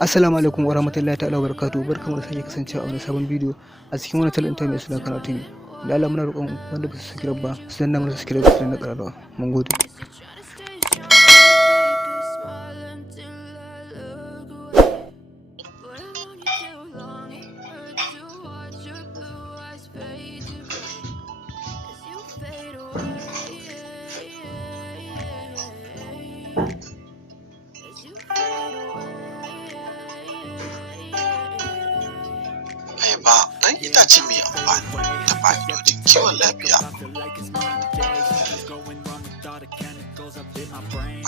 Assalamu alaikum wa rahmatullahi ta'ala wa barakatuhu. Barkamu da sake kasancewa a wani sabon bidiyo a cikin wani channel mai suna Kanawa TV. Da Allah muna roƙon wanda ba su subscribe ba su danna mana subscribe su danna ƙararrawa. Mun gode. Ayaba ɗan itace mai amfani da fa'idodin kiwon lafiya.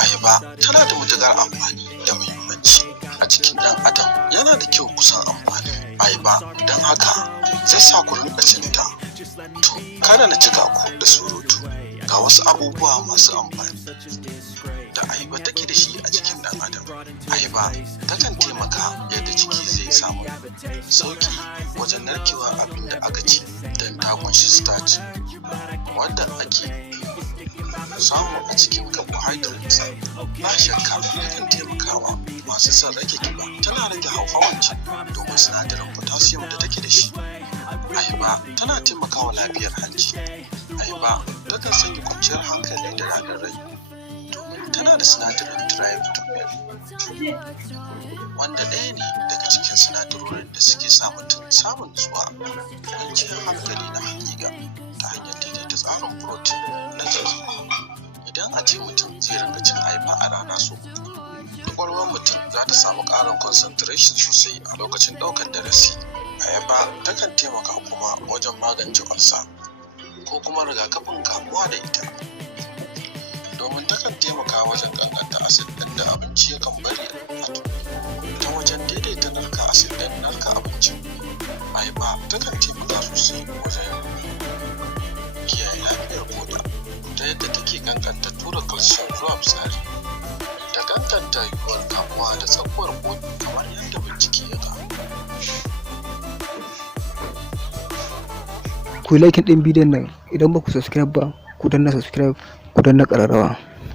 Ayaba tana da matuƙar amfani da muhimmanci a jikin ɗan adam. Yana da kyau kusan amfani ayaba, don haka zai sa ku rinƙa cin ta. To kada na cika ku da surutu, ga wasu abubuwa masu amfani da ayaba take da shi a jikin ɗan adam. Ayaba takan taimaka yadda jiki zai samu sauki wajen narkewa abin da aka ci, don ta kunshi starch wanda ake samu a cikin carbohydrates. Ba shakka yakan taimakawa masu son rage kiba. Tana rage hauhawar jini domin sinadarin potassium da take da shi. Ayaba tana taimakawa lafiyar hanji. Ayaba takan sanya kwanciyar hankali da ranar rai domin tana da sinadarin tryptophan wanda ɗaya ne daga cikin sinadarorin da suke sa mutum samun nutsuwa, kwanciyar hankali na hakika ta hanyar daidaita tsarin protein na jiki. Idan a ce mutum zai rinka cin ayaba a rana sau uku, ƙwaƙwalwar mutum za ta samu ƙarin concentration sosai a lokacin ɗaukar darasi. Ayaba takan taimaka kuma wajen magance ulcer ko kuma rigakafin kamuwa da ita, domin takan taimaka wajen ƙanƙanta acid ɗin da abinci yakan bari a ta wajen daidaita narka acid ɗin narka abinci. Ayaba takan taimaka sosai wajen kiyaye lafiyar koda ta yadda take ƙanƙanta tura calcium zuwa fitsari da ƙanƙanta yiwuwar kamuwa da tsakuwar koda kamar yadda bincike ya gano. Ku yi likin ɗin bidiyon nan, idan ba ku subscribe ba ku danna subscribe ku danna ƙararrawa.